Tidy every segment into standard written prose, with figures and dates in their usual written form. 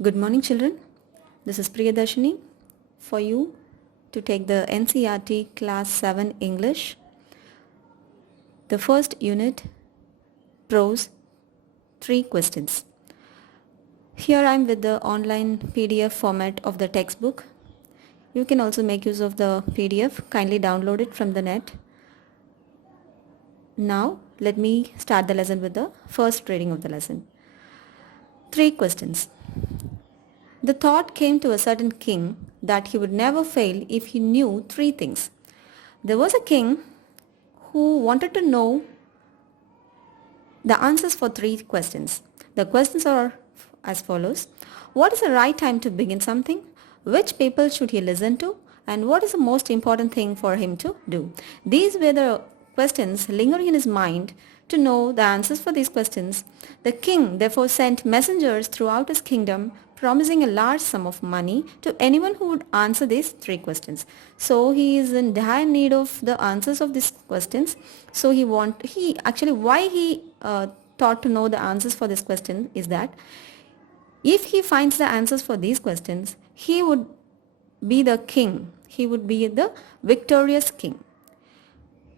Good morning, children. This is Priyadharsani for you to take the NCERT Class 7 English. The first unit, prose, 3 questions. Here I am with the online PDF format of the textbook. You can also make use of the PDF. Kindly download it from the net. Now let me start the lesson with the first reading of the lesson. 3 questions. The thought came to a certain king that he would never fail if he knew 3 things. There was a king who wanted to know the answers for 3 questions. The questions are as follows. What is the right time to begin something? Which people should he listen to? And what is the most important thing for him to do? These were the questions lingering in his mind. To know the answers for these questions, the king therefore sent messengers throughout his kingdom promising a large sum of money to anyone who would answer these 3 questions. So he is in dire need of the answers of these questions. So why he thought to know the answers for this question is that if he finds the answers for these questions, he would be the king. He would be the victorious king.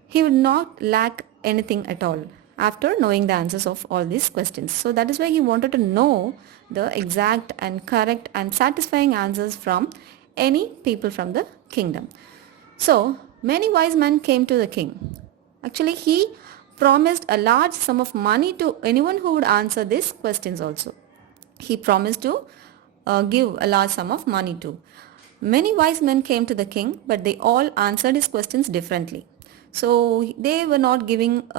He would not lack anything at all after knowing the answers of all these questions. So that is why he wanted to know the exact and correct and satisfying answers from any people from the kingdom. So many wise men came to the king. Actually, he promised a large sum of money to anyone who would answer these questions also. He promised to give a large sum of money to. Many wise men came to the king, but they all answered his questions differently. So they were not giving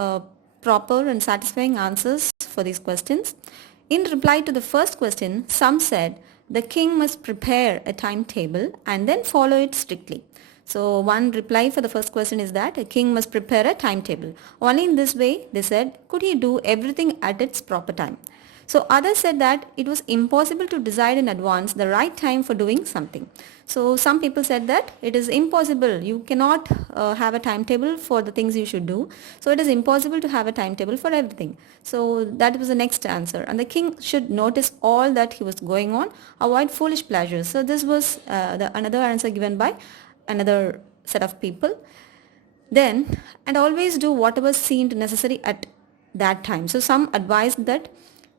proper and satisfying answers for these questions. In reply to the first question, some said the king must prepare a timetable and then follow it strictly. So one reply for the first question is that a king must prepare a timetable. Only in this way, they said, could he do everything at its proper time. So others said that it was impossible to decide in advance the right time for doing something. So some people said that it is impossible. You cannot have a timetable for the things you should do. So it is impossible to have a timetable for everything. So that was the next answer. And the king should notice all that he was going on, avoid foolish pleasures. So this was another answer given by another set of people. Then, and always do whatever seemed necessary at that time. So some advised that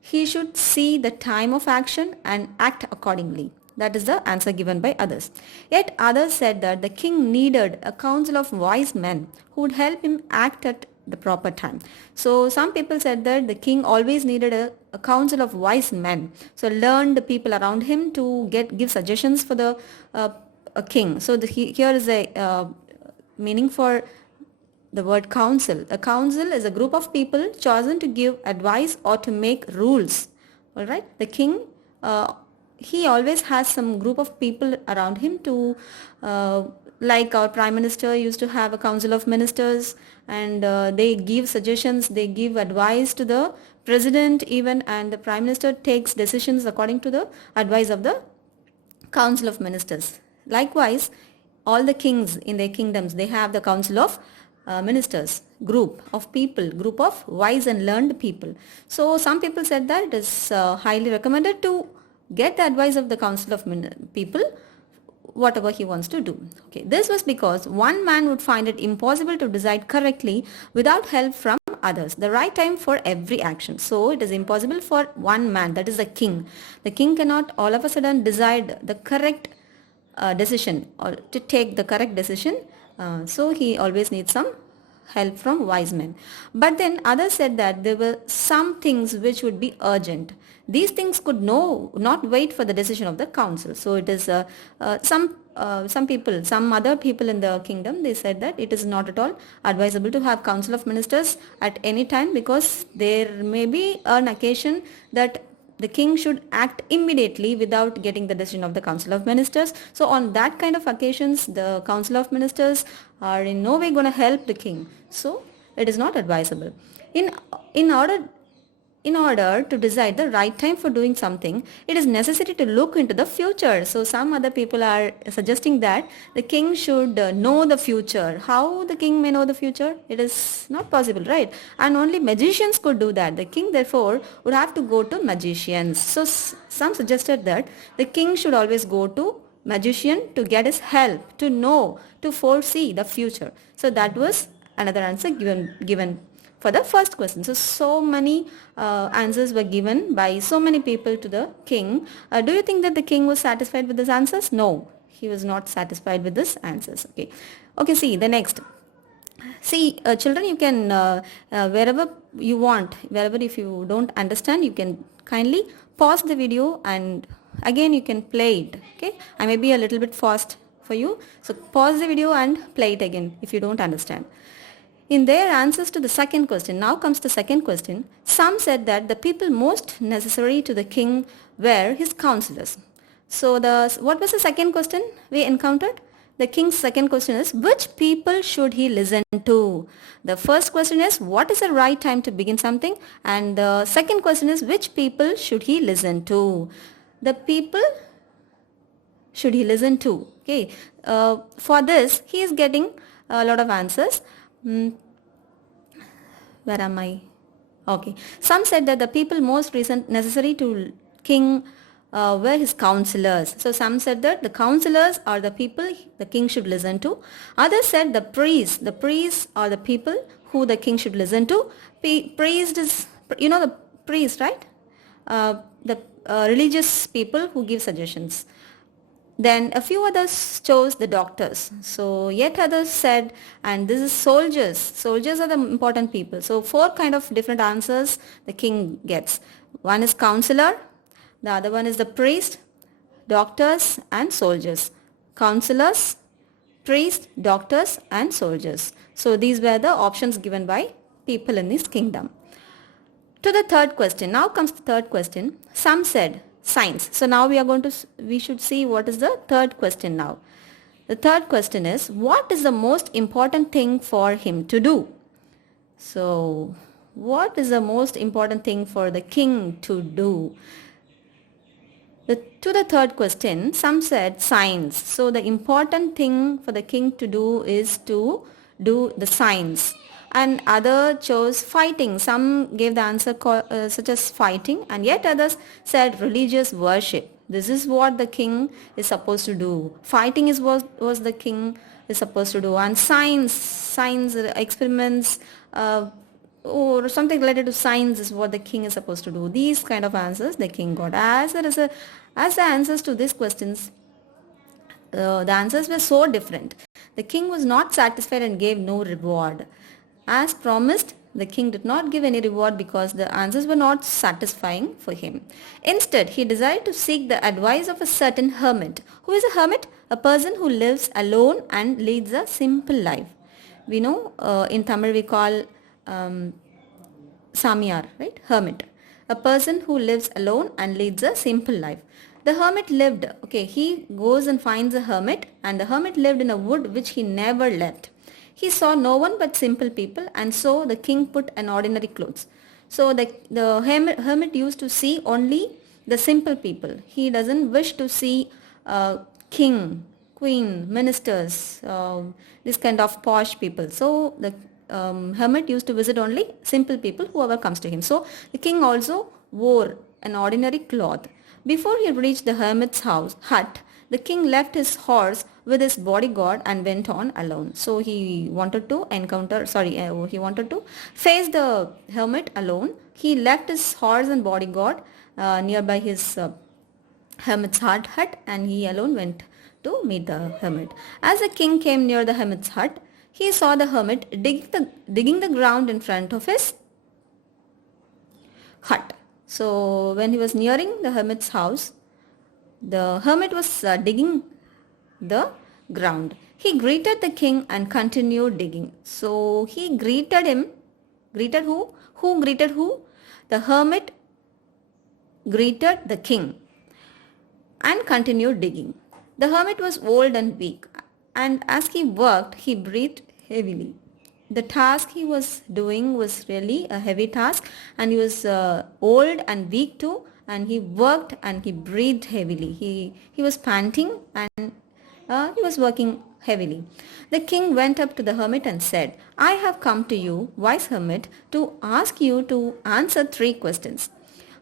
he should see the time of action and act accordingly. That is the answer given by others. Yet others said that the king needed a council of wise men who would help him act at the proper time. So some people said that the king always needed a council of wise men. So learned people around him to give suggestions for the a king. So here is a meaning for the word council. A council is a group of people chosen to give advice or to make rules. Alright, the king, he always has some group of people around him to, like our prime minister used to have a council of ministers, and they give suggestions, they give advice to the president even, and the prime minister takes decisions according to the advice of the council of ministers. Likewise, all the kings in their kingdoms, they have the council of ministers, group of people, group of wise and learned people. So some people said that it is highly recommended to get the advice of the council of people whatever he wants to do. Okay, this was because one man would find it impossible to decide correctly without help from others, the right time for every action. So it is impossible for one man, that is the king. The king cannot all of a sudden decide the correct decision or to take the correct decision. So he always needs some help from wise men. But then others said that there were some things which would be urgent. These things could not wait for the decision of the council. So it is some other people in the kingdom, they said that it is not at all advisable to have council of ministers at any time, because there may be an occasion that the king should act immediately without getting the decision of the council of ministers. So on that kind of occasions, the council of ministers are in no way going to help the king. So it is not advisable. In order in order to decide the right time for doing something, it is necessary to look into the future. So some other people are suggesting that the king should know the future. How the king may know the future? It is not possible, right? And only magicians could do that. The king therefore would have to go to magicians. So some suggested that the king should always go to magician to get his help, to know, to foresee the future. So that was another answer given for the first question. So many answers were given by so many people to the king. Do you think that the king was satisfied with these answers? No, he was not satisfied with these answers. Okay, see the next. See, children, you can, wherever you want, wherever if you don't understand, you can kindly pause the video and again you can play it. Okay, I may be a little bit fast for you. So pause the video and play it again if you don't understand. In their answers to the second question, now comes the second question, some said that the people most necessary to the king were his counselors. So what was the second question we encountered? The king's second question is, which people should he listen to? The first question is, what is the right time to begin something? And the second question is, which people should he listen to? The people should he listen to? Okay. For this, he is getting a lot of answers. Where am I? Okay. Some said that the people most necessary to king were his counselors. So some said that the counselors are the people the king should listen to. Others said the priests. The priests are the people who the king should listen to. Priest is, you know the priest, right? The religious people who give suggestions. Then a few others chose the doctors. So yet others said, and this is soldiers. Soldiers are the important people. So 4 kind of different answers the king gets. One is counselor, the other one is the priest, doctors and soldiers. Counselors, priest, doctors and soldiers. So these were the options given by people in this kingdom. To the third question. Now comes the third question. Some said science. So now we should see what is the third question now. The third question is, what is the most important thing for him to do? So what is the most important thing for the king to do? To the third question, some said science. So the important thing for the king to do is to do the science. And other chose fighting. Some gave the answer such as fighting, and yet others said religious worship. This is what the king is supposed to do. Fighting is what the king is supposed to do, and science experiments or something related to science is what the king is supposed to do. These kind of answers the king got. As the answers to these questions, the answers were so different. The king was not satisfied and gave no reward. As promised, the king did not give any reward because the answers were not satisfying for him. Instead, he desired to seek the advice of a certain hermit. Who is a hermit? A person who lives alone and leads a simple life. We know in Tamil we call Samyar, right? Hermit. A person who lives alone and leads a simple life. The hermit lived, he goes and finds a hermit, and the hermit lived in a wood which he never left. He saw no one but simple people, and so the king put an ordinary clothes. So the hermit used to see only the simple people. He doesn't wish to see king, queen, ministers, this kind of posh people. So the hermit used to visit only simple people, whoever comes to him. So the king also wore an ordinary cloth. Before he reached the hermit's hut, the king left his horse with his bodyguard and went on alone. So he wanted to face the hermit alone. He left his horse and bodyguard nearby his hermit's hut, and he alone went to meet the hermit. As the king came near the hermit's hut, he saw the hermit digging the ground in front of his hut. So when he was nearing the hermit's house, the hermit was digging the ground. He greeted the king and continued digging. So he greeted him. Greeted who? Who greeted who? The hermit greeted the king and continued digging. The hermit was old and weak, and as he worked, he breathed heavily. the task he was doing was really a heavy task, and he was old and weak too, and he worked and he breathed heavily. He was panting, and he was working heavily. The king went up to the hermit and said, I have come to you, wise hermit, to ask you to answer 3 questions.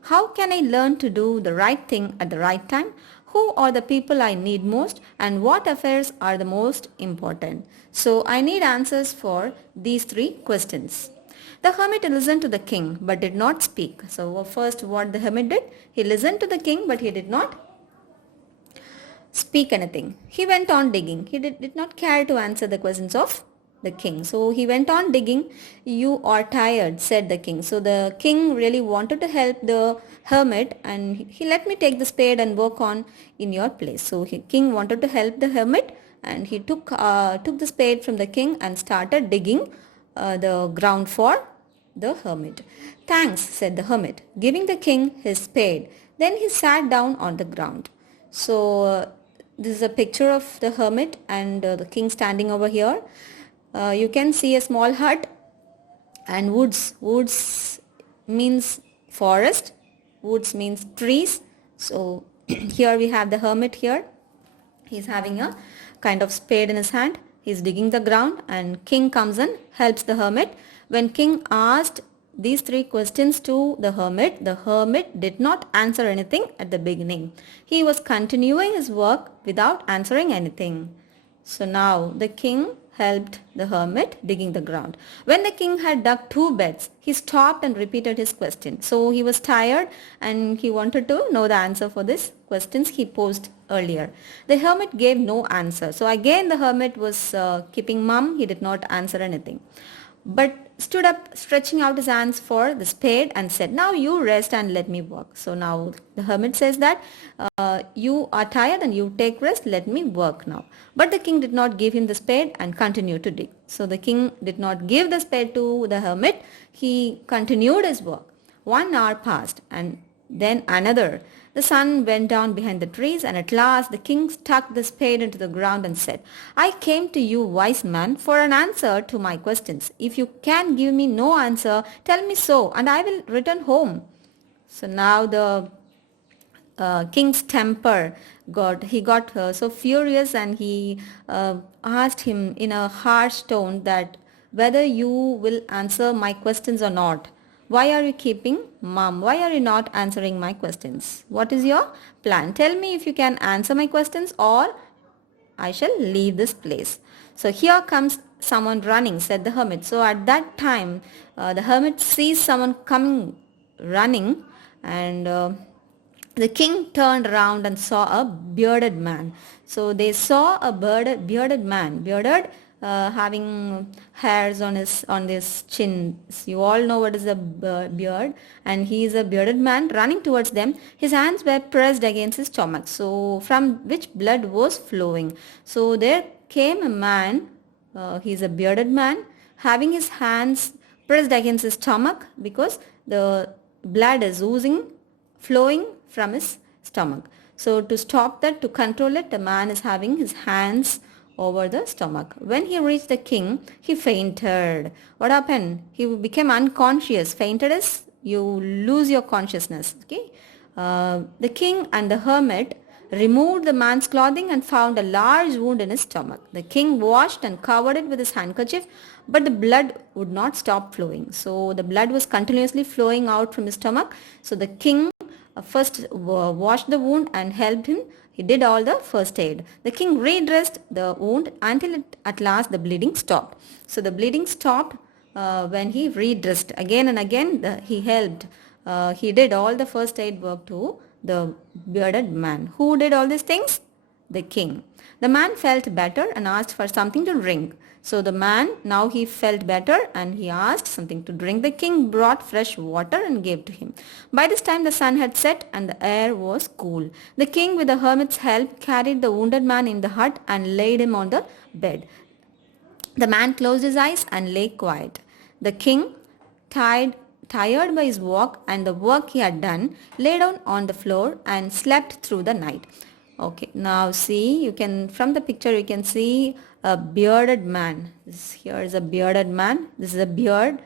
How can I learn to do the right thing at the right time? Who are the people I need most, and what affairs are the most important? So I need answers for these 3 questions. The hermit listened to the king but did not speak. So first what the hermit did, he listened to the king but he did not speak anything. He went on digging. He did not care to answer the questions of the king. So he went on digging. You are tired, said the king. So the king really wanted to help the hermit, and he let me take the spade and work on in your place. So king wanted to help the hermit, and he took the spade from the king and started digging the ground for the hermit. Thanks, said the hermit, giving the king his spade. Then he sat down on the ground. So this is a picture of the hermit and the king standing over here. You can see a small hut and woods. Woods means forest. Woods means trees. So here we have the hermit here. He's having a kind of spade in his hand. He's digging the ground, and king comes and helps the hermit. When king asked these 3 questions to the hermit did not answer anything at the beginning. He was continuing his work without answering anything. So now the king helped the hermit digging the ground. When the king had dug 2 beds, he stopped and repeated his question. So he was tired and he wanted to know the answer for these questions he posed earlier. The hermit gave no answer. So again the hermit was keeping mum. He did not answer anything, but stood up, stretching out his hands for the spade, and said, now you rest and let me work. So now the hermit says that you are tired and you take rest, let me work now. But the king did not give him the spade and continued to dig. So the king did not give the spade to the hermit. He continued his work. 1 hour passed, and then another. The sun went down behind the trees, and at last the king stuck the spade into the ground and said, I came to you, wise man, for an answer to my questions. If you can give me no answer, tell me so, and I will return home. So now the king's temper got so furious, and he asked him in a harsh tone that whether you will answer my questions or not. Why are you keeping mum? Why are you not answering my questions? What is your plan? Tell me if you can answer my questions, or I shall leave this place. So here comes someone running, said the hermit. So at that time, the hermit sees someone coming running, and the king turned around and saw a bearded man. So they saw a bearded man, having hairs on his chin. You all know what is a beard, and he is a bearded man running towards them. His hands were pressed against his stomach, so from which blood was flowing. So there came a man, he's a bearded man, having his hands pressed against his stomach because the blood is flowing from his stomach. So to stop that, to control it, the man is having his hands over the stomach. When he reached the king, he fainted. What happened? He became unconscious. Fainted is you lose your consciousness. Okay. The king and the hermit removed the man's clothing and found a large wound in his stomach. The king washed and covered it with his handkerchief, but the blood would not stop flowing. So the blood was continuously flowing out from his stomach. So the king first washed the wound and helped him. He did all the first aid. The king redressed the wound until at last the bleeding stopped. So the bleeding stopped when he redressed. Again and again he helped. He did all the first aid work to the bearded man. Who did all these things? The king. The man felt better and asked for something to drink. So the man, now he felt better and he asked something to drink. The king brought fresh water and gave to him. By this time the sun had set and the air was cool. The king, with the hermit's help, carried the wounded man in the hut and laid him on the bed. The man closed his eyes and lay quiet. The king, tired by his walk and the work he had done, lay down on the floor and slept through the night. Okay, now see, you can, from the picture you can see a bearded man. Here is a bearded man. This is a beard.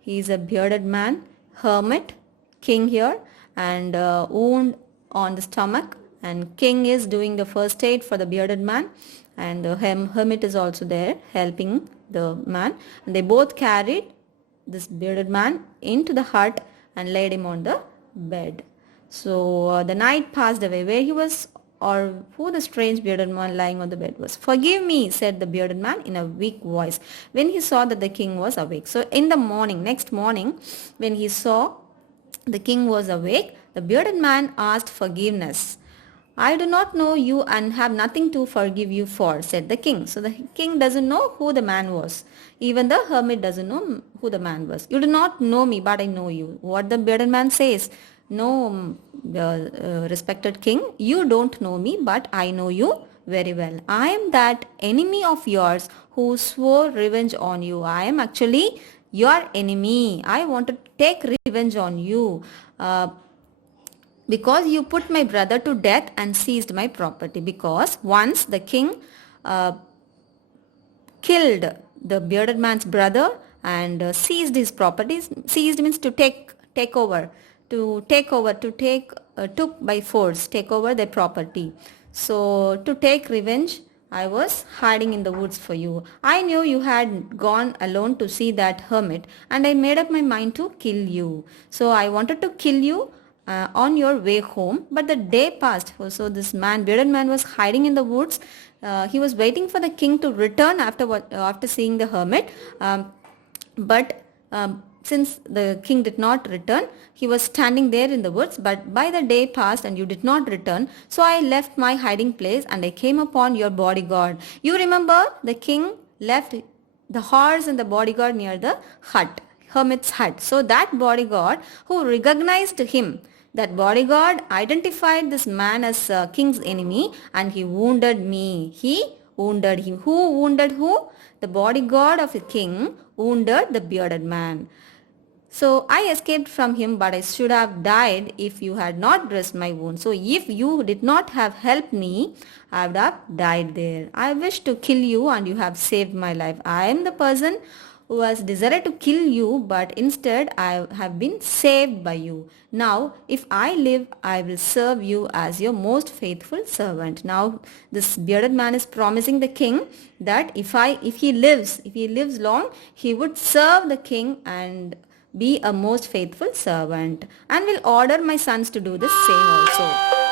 He is a bearded man, hermit, king here, and wound on the stomach. And king is doing the first aid for the bearded man, and the hermit is also there helping the man. And they both carried this bearded man into the hut and laid him on the bed. So the night passed away. Where he was, or who the strange bearded man lying on the bed was. "Forgive me," said the bearded man in a weak voice, when he saw that the king was awake. So in the morning, next morning, when he saw the king was awake, the bearded man asked forgiveness. "I do not know you and have nothing to forgive you for," said the king. So the king doesn't know who the man was. Even the hermit doesn't know who the man was. "You do not know me, but I know you." What the bearded man says, "No, respected king, you don't know me, but I know you very well. I am that enemy of yours who swore revenge on you. I am actually your enemy. I want to take revenge on you. Because you put my brother to death and seized my property." Because once the king killed the bearded man's brother and seized his properties. Seized means to take over, took by force, take over their property. So to take revenge, I was hiding in the woods for you. I knew you had gone alone to see that hermit, and I made up my mind to kill you. So I wanted to kill you on your way home, but the day passed. So this bearded man was hiding in the woods. He was waiting for the king to return after seeing the hermit. But since the king did not return, he was standing there in the woods. But by the day passed and you did not return, so I left my hiding place and I came upon your bodyguard. You remember the king left the horse and the bodyguard near the hut, hermit's hut. So that bodyguard who recognized him, that bodyguard identified this man as king's enemy, and he wounded me. He wounded him. Who wounded who? The bodyguard of the king wounded the bearded man. So I escaped from him, but I should have died if you had not dressed my wound. So if you did not have helped me, I would have died there. I wish to kill you and you have saved my life. I am the person who has desired to kill you, but instead I have been saved by you. Now, if I live, I will serve you as your most faithful servant. Now, this bearded man is promising the king that if he lives long, he would serve the king and be a most faithful servant, and will order my sons to do the same also.